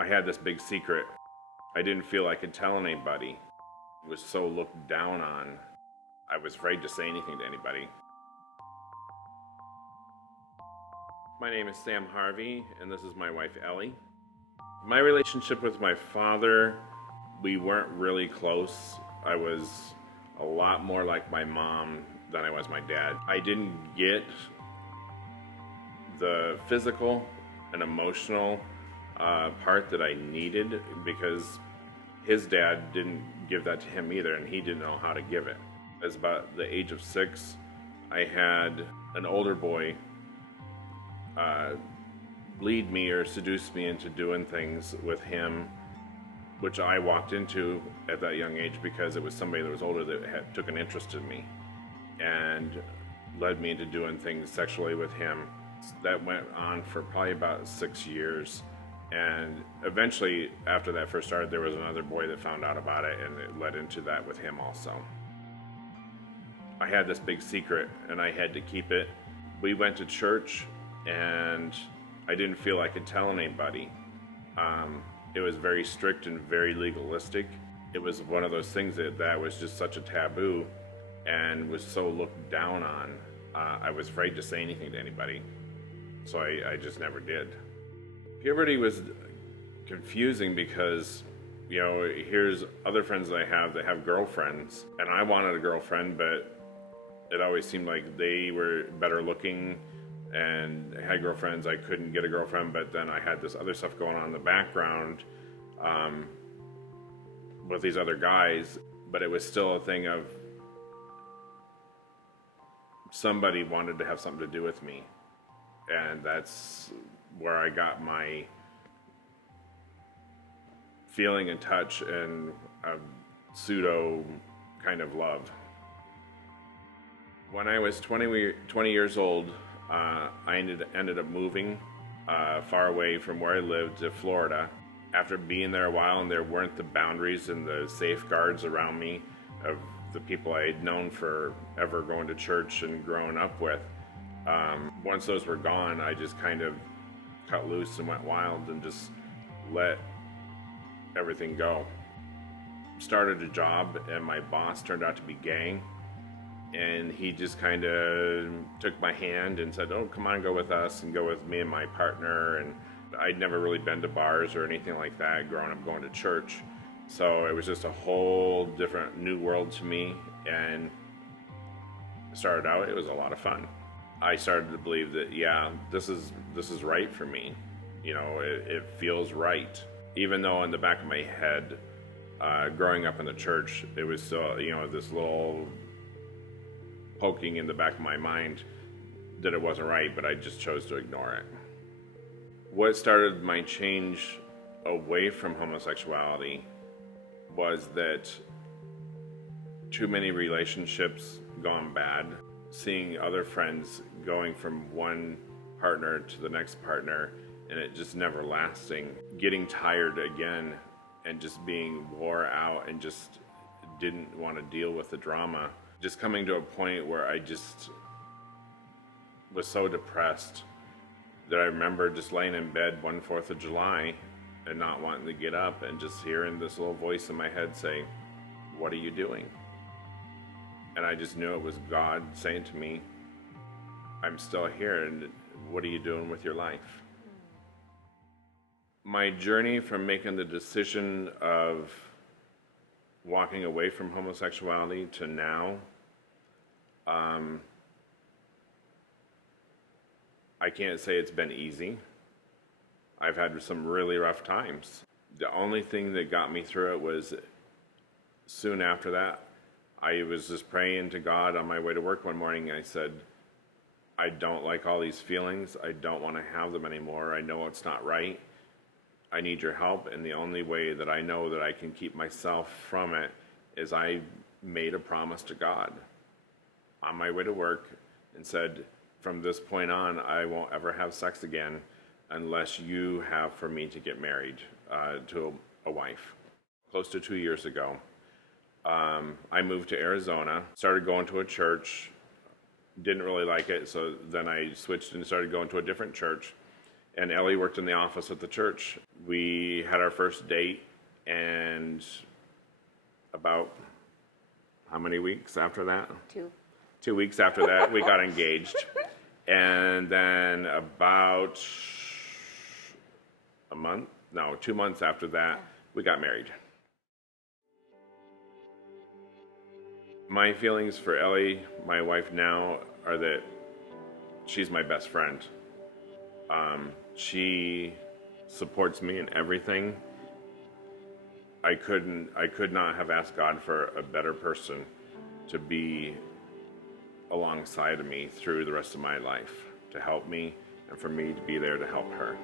I had this big secret. I didn't feel I could tell anybody. It was so looked down on. I was afraid to say anything to anybody. My name is Sam Harvey, and this is my wife, Ellie. My relationship with my father, we weren't really close. I was a lot more like my mom than I was my dad. I didn't get the physical and emotional part that I needed because his dad didn't give that to him either, and he didn't know how to give it. As about the age of 6, I had an older boy lead me or seduce me into doing things with him, which I walked into at that young age because it was somebody that was older that took an interest in me and led me into doing things sexually with him. That went on for probably about 6 years. And eventually, after that first started, there was another boy that found out about it, and it led into that with him also. I had this big secret, and I had to keep it. We went to church, and I didn't feel I could tell anybody. It was very strict and very legalistic. It was one of those things that was just such a taboo and was so looked down on. I was afraid to say anything to anybody, so I just never did. Puberty was confusing because, here's other friends that I have that have girlfriends, and I wanted a girlfriend, but it always seemed like they were better looking and had girlfriends. I couldn't get a girlfriend, but then I had this other stuff going on in the background with these other guys, but it was still a thing of somebody wanted to have something to do with me, and that's where I got my feeling and touch and a pseudo kind of love. When I was 20 years old, I ended up moving far away from where I lived to Florida. After being there a while, and there weren't the boundaries and the safeguards around me of the people I had known forever, going to church and growing up with. Once those were gone, I just kind of cut loose and went wild and just let everything go. Started a job, and my boss turned out to be gay, and he just kind of took my hand and said, "Oh, come on, go with us," and go with me and my partner. And I'd never really been to bars or anything like that growing up going to church, so it was just a whole different new world to me. And started out, it was a lot of fun. I started to believe that, yeah, this is right for me. It feels right. Even though in the back of my head, growing up in the church, it was still, this little poking in the back of my mind that it wasn't right, but I just chose to ignore it. What started my change away from homosexuality was that too many relationships gone bad, seeing other friends going from one partner to the next partner, and it just never lasting, getting tired again and just being wore out and just didn't want to deal with the drama. Just coming to a point where I just was so depressed that I remember just laying in bed one 4th of July and not wanting to get up and just hearing this little voice in my head say, "What are you doing?" And I just knew it was God saying to me, "I'm still here, and what are you doing with your life?" My journey from making the decision of walking away from homosexuality to now, I can't say it's been easy. I've had some really rough times. The only thing that got me through it was soon after that, I was just praying to God on my way to work one morning, and I said, "I don't like all these feelings. I don't want to have them anymore. I know it's not right. I need your help, and the only way that I know that I can keep myself from it is I made a promise to God on my way to work and said, from this point on, I won't ever have sex again unless you have for me to get married to a wife." Close to 2 years ago, I moved to Arizona, started going to a church, didn't really like it, so then I switched and started going to a different church. and Ellie worked in the office at the church. We had our first date, and about how many weeks after that? 2. 2 weeks after that, we got engaged. And then about 2 months after that, we got married. My feelings for Ellie, my wife now, are that she's my best friend. She supports me in everything. I could not have asked God for a better person to be alongside of me through the rest of my life, to help me and for me to be there to help her.